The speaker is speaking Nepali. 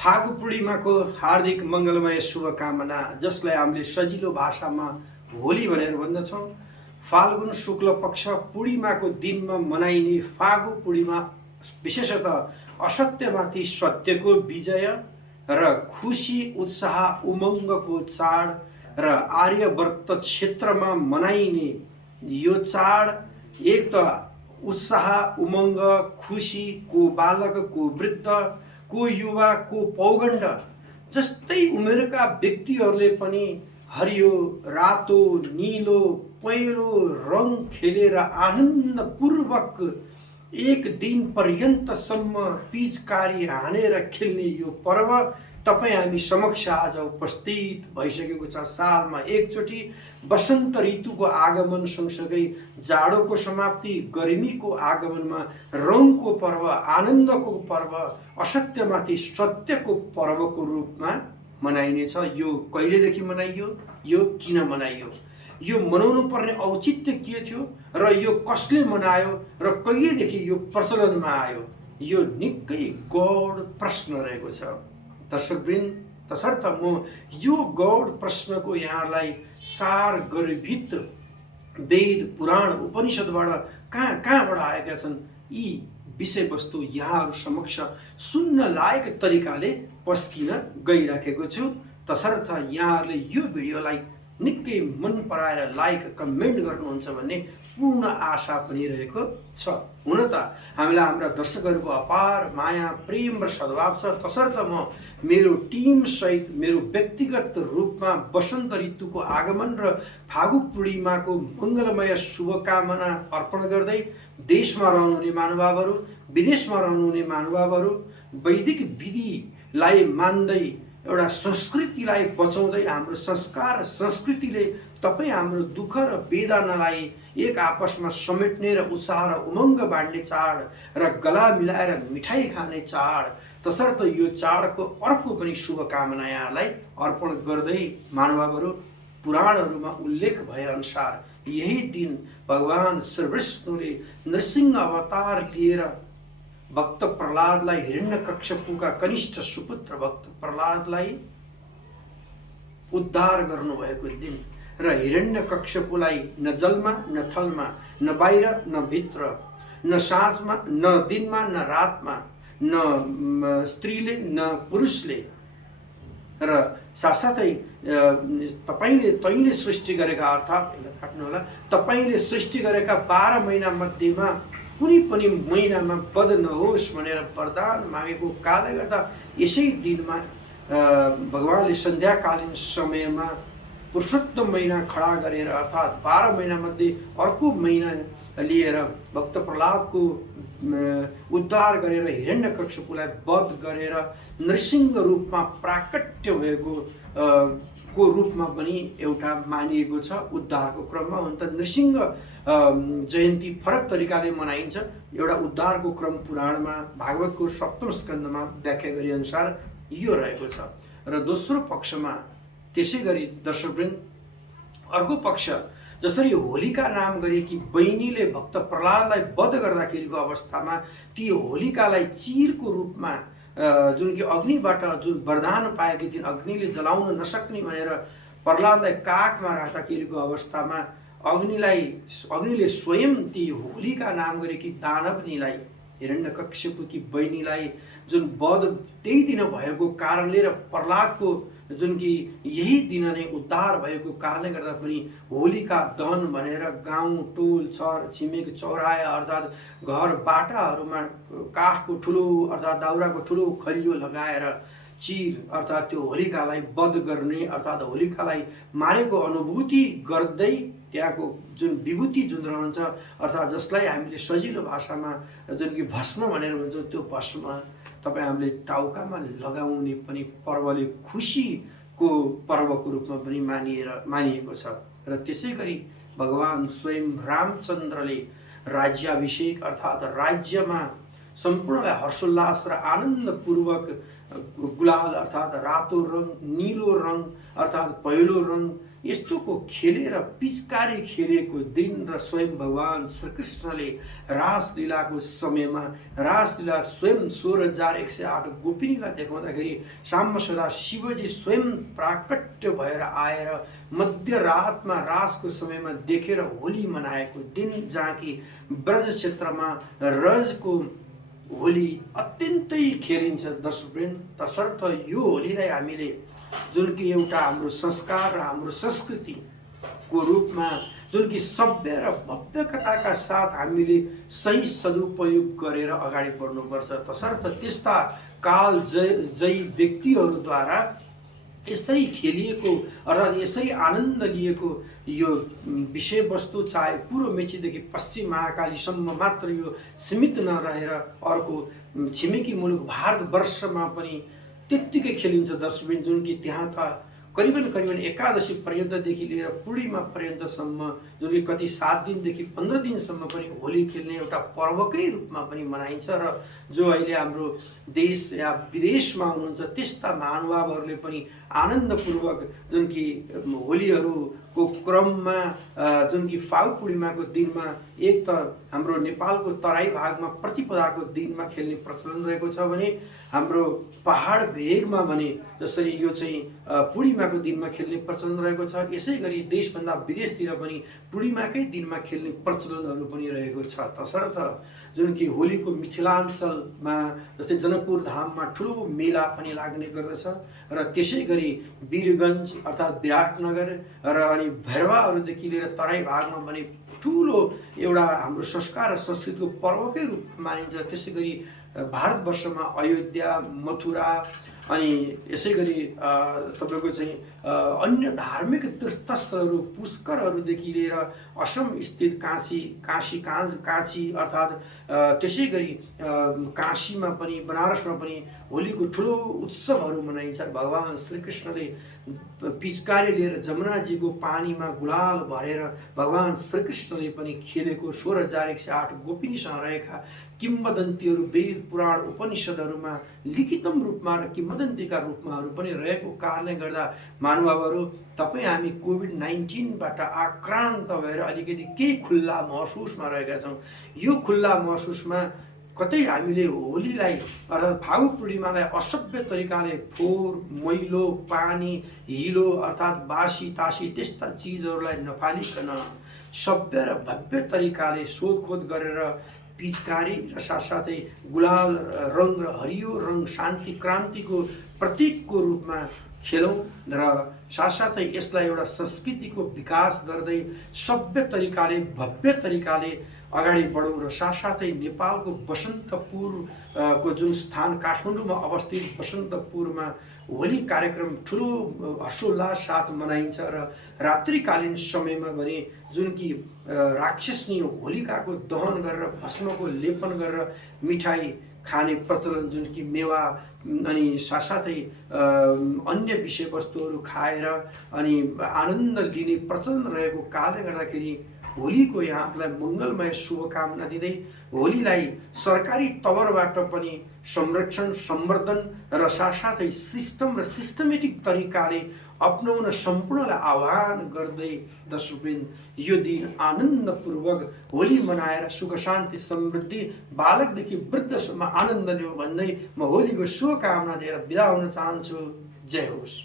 फागु पूर्णिमाको हार्दिक मङ्गलमय शुभकामना, जसलाई हामीले सजिलो भाषामा होली भनेर भन्दछौँ। फाल्गुन शुक्ल पक्ष पूर्णिमाको दिनमा मनाइने फागु पूर्णिमा विशेषतः असत्यमाथि सत्यको विजय र खुसी उत्साह उमङ्गको चाड र आर्यवर्त क्षेत्रमा मनाइने यो चाड एक त उत्साह उमङ्ग खुसी, को बालक को वृद्ध, को युवा को पौगण्ड जस्तै उमेरका व्यक्तिहरूले पनि हरियो रातो नीलो पहेँलो रङ खेलेर आनन्दपूर्वक एक दिन पर्यन्तसम्म पिचकारी हानेर खेल्ने यो पर्व तपाईँ हामी समक्ष आज उपस्थित भइसकेको छ। सालमा एकचोटि वसन्त ऋतुको आगमन सँगसँगै जाडोको समाप्ति, गर्मीको आगमनमा रङको पर्व, आनन्दको पर्व, असत्यमाथि सत्यको पर्वको रूपमा मनाइनेछ। यो कहिलेदेखि मनाइयो, यो किन मनाइयो, यो मनाउनु पर्ने औचित्य के थियो र यो कसले मनायो र कहिलेदेखि यो प्रचलनमा आयो, यो निकै गौड प्रश्न रहेको छ दर्शकवृन्द। तसर्थ म यो गौड प्रश्नको यहाँलाई सार गर्भित वेद पुराण उपनिषदबाट कहाँबाट आएका छन् यी विषयवस्तु यहाँहरू समक्ष सुन्न लायक तरिकाले पस्किन गइराखेको छु। तसर्थ यहाँहरूले यो भिडियोलाई निकै मन पराएर लाइक कमेन्ट गर्नुहुन्छ भन्ने पूर्ण आशा पनि रहेको छ। हुन त हामीलाई हाम्रा दर्शकहरूको अपार माया प्रेम र सद्भाव छ। तसर्थ म मेरो टिम सहित मेरो व्यक्तिगत रूपमा वसन्त ऋतुको आगमन र फागु पूर्णिमाको मङ्गलमय शुभकामना अर्पण गर्दै देशमा रहनुहुने महानुभावहरू, विदेशमा रहनुहुने महानुभावहरू वैदिक विधिलाई मान्दै एउटा संस्कृतिलाई बचाउँदै हाम्रो संस्कार र संस्कृतिले तपाईँ हाम्रो दुःख र वेदनालाई एक आपसमा समेट्ने र उत्साह र उमङ्ग बाँड्ने चाड र गला मिलाएर मिठाई खाने चाड। तसर्थ यो चाडको अर्को पनि शुभकामना यहाँलाई अर्पण गर्दै महानुभावहरू, पुराणहरूमा उल्लेख भएअनुसार यही दिन भगवान श्री विष्णुले नृसिंह अवतार लिएर भक्त प्रहलादलाई, हिरण्यकश्यपुका कनिष्ठ सुपुत्र भक्त प्रहलादलाई उद्धार गर्नुभएको दिन र हिरण्यकश्यपुलाई न जलमा न थलमा, न बाहिर न भित्र, न साँझमा न दिनमा न रातमा, न स्त्रीले न पुरुषले र साथसाथै तैँले सृष्टि गरेका, अर्थात् काट्नु होला, तपाईँले सृष्टि गरेका 12 महिना मध्येमा कुनै पनि महिनामा बध नहोस् भनेर वरदान मागेको कारणले गर्दा यसै दिनमा भगवानले सन्ध्याकालीन समयमा पुरुषोत्तम महिना खडा गरेर, अर्थात् 12 महिनामध्ये अर्को महिना लिएर भक्त प्रहलादको उद्धार गरेर हिरण्यकश्यपुलाई वध गरेर नृसिंह रूपमा प्राकट्य भएको को रूपमा पनि एउटा मानिएको छ उद्धारको क्रममा। हुन त नृसिंह जयन्ती फरक तरिकाले मनाइन्छ। एउटा उद्धारको क्रम पुराणमा भागवतको 7औं स्कन्धमा व्याख्या गरे अनुसार यो रहेको छ। र दोस्रो पक्षमा त्यसै गरी दर्शकवृन्द अर्को पक्ष जसरी होलिका नाम गरेकी बहिनीले भक्त प्रहलादलाई वध गर्दाखेरिको अवस्थामा ती होलिकालाई चिरको रूपमा जुन कि अग्निबाट जुन वरदान पाएकी थिइन्, अग्निले जलाउन नसक्ने भनेर प्रहलादलाई काखमा राख्दाखेरिको अवस्थामा अग्निले स्वयं ती होलिका नाम गरेकी दानवनीलाई, हिरण्यकश्यपुकी बहिनीलाई जुन वध त्यही दिन भएको कारणले र प्रहलादको जुन कि यही दिन नै उद्धार भएको कारणले गर्दा पनि होलिका दहन भनेर गाउँ टोल छर छिमेक चौराहा अर्थात् घर बाटाहरूमा काठको ठुलो अर्थात् दाउराको ठुलो खरियो लगाएर चिर अर्थात् त्यो होलिकालाई वध गर्ने अर्थात् होलिकालाई मारेको अनुभूति गर्दै त्यहाँको जुन विभूति जुन रहन्छ अर्थात् जसलाई हामीले सजिलो भाषामा जुन कि भस्म भनेर भन्छौँ, त्यो भस्म तपाईँ हामीले टाउकामा लगाउने पनि पर्वले खुसीको पर्वको रूपमा पनि मानिएको छ। र त्यसै गरी भगवान स्वयं रामचन्द्रले राज्याभिषेक अर्थात् राज्यमा सम्पूर्णलाई हर्षोल्लास र आनन्दपूर्वक गुलाल अर्थात् रातो रङ, नीलो रङ अर्थात् पहेँलो रङ यस्तोको खेलेर पिचकारी खेलेको दिन र स्वयं भगवान् श्रीकृष्णले रासलीलाको समयमा रासलीला स्वयं 16,108 गोपिनीलाई देखाउँदाखेरि साम्ब सदा शिवजी स्वयं प्राकट्य भएर आएर मध्यरातमा रासको समयमा देखेर होली मनाएको दिन, जहाँ कि ब्रज क्षेत्रमा रजको होली अत्यन्तै खेलिन्छ दर्शकवृन्द। तसर्थ यो होलीलाई हामीले जुन कि एउटा हाम्रो संस्कार र हाम्रो संस्कृतिको रूपमा जुन कि सभ्य र भव्यकताका साथ हामीले सही सदुपयोग गरेर अगाडि बढ्नुपर्छ। तसर्थ त्यस्ता काल जयी व्यक्तिहरूद्वारा यसरी खेलिएको अर्थात् यसरी आनन्द लिएको यो विषयवस्तु चाहे पूर्व मेचीदेखि पश्चिम महाकालीसम्म मात्र यो सीमित नरहेर अर्को छिमेकी मुलुक भारतवर्षमा पनि त्यत्तिकै खेलिन्छ दर्शकवृन्द। जुन कि त्यहाँ त करिबन एकादशी पर्यन्तदेखि लिएर पूर्णिमा पर्यन्तसम्म जुन कि कति 7 दिनदेखि 15 दिनसम्म पनि होली खेल्ने एउटा पर्वकै रूपमा पनि मनाइन्छ। र जो अहिले हाम्रो देश या विदेशमा हुनुहुन्छ त्यस्ता महानुभावहरूले पनि आनन्दपूर्वक जुन कि होलीहरूको क्रममा जुन कि फागु पूर्णिमाको दिनमा एक त हाम्रो नेपालको तराई भागमा प्रतिपदाको दिनमा खेल्ने प्रचलन रहेको छ भने हाम्रो पहाड भेगमा भने जसरी यो चाहिँ पूर्णिमाको दिनमा खेल्ने प्रचलन रहेको छ। यसै गरी देशभन्दा विदेशतिर पनि पूर्णिमाकै दिनमा खेल्ने प्रचलनहरू पनि रहेको छ। तसर्थ जुन कि होलीको मिथिलाञ्चलमा जस्तै जनकपुर धाममा ठुलो मेला पनि लाग्ने गर्दछ र त्यसै गरी वीरगञ्ज अर्थात् विराटनगर र अनि भैरवाहरूदेखि लिएर तराई भागमा भने ठुलो एउटा हाम्रो संस्कार र संस्कृतिको पर्वकै रूपमा मानिन्छ। त्यसै गरी भारतवर्षमा अयोध्या, मथुरा अनि यसै गरी तपाईँको चाहिँ अन्य धार्मिक तीर्थस्थलहरू पुष्करहरूदेखि लिएर असम स्थित काशी अर्थात् त्यसै गरी काशीमा पनि बनारसमा पनि होलीको ठुलो उत्सवहरू मनाइन्छ। भगवान् श्रीकृष्णले पिचकारी लिएर जमुनाजीको पानीमा गुलाल भरेर भगवान् श्रीकृष्णले पनि खेलेको 16,108 गोपिनीसँग रहेका किम्वदन्तीहरू वेद पुराण उपनिषदहरूमा लिखितम रूपमा र किम्वदन्तीका रूपमाहरू पनि रहेको कारणले गर्दा महानुभावहरू तपाईँ हामी कोभिड-19बाट आक्रान्त भएर अलिकति केही खुल्ला महसुसमा रहेका छौँ। यो खुल्ला महसुसमा कतै हामीले होलीलाई अर्थात् फागु पूर्णिमालाई असभ्य तरिकाले फोहोर मैलो पानी हिलो अर्थात् बासी तासी त्यस्ता चिजहरूलाई नफालिकन सभ्य र भव्य तरिकाले सोधखोज गरेर पिचकारी र साथसाथै गुलाल रङ र हरियो रङ शान्ति क्रान्तिको प्रतीकको रूपमा खेलौँ र साथसाथै यसलाई एउटा संस्कृतिको विकास गर्दै सभ्य तरिकाले भव्य तरिकाले अगाडि बढौँ र साथसाथै नेपालको बसन्तपुर को जुन स्थान काठमाडौँमा अवस्थित बसन्तपुरमा होली कार्यक्रम ठुलो हर्षोल्लास साथ मनाइन्छ र रात्रिकालीन समयमा भने जुन कि राक्षसनी होलिकाको दहन गरेर भस्मको लेपन गरेर मिठाई खाने प्रचलन जुन कि मेवा अनि साथसाथै अन्य विषयवस्तुहरू खाएर अनि आनन्द लिने प्रचलन रहेको कारणले गर्दाखेरि होलीको यहाँहरूलाई मङ्गलमय शुभकामना दिँदै होलीलाई सरकारी तवरबाट पनि संरक्षण सम्वर्धन र साथसाथै सिस्टम र सिस्टमेटिक तरिकाले अपनाउन सम्पूर्णलाई आह्वान गर्दै दर्शकवृन्द यो दिन आनन्दपूर्वक होली मनाएर सुख शान्ति समृद्धि बालकदेखि वृद्धसम्म आनन्द लियो भन्दै म होलीको शुभकामना दिएर बिदा हुन चाहन्छु। जय होस्।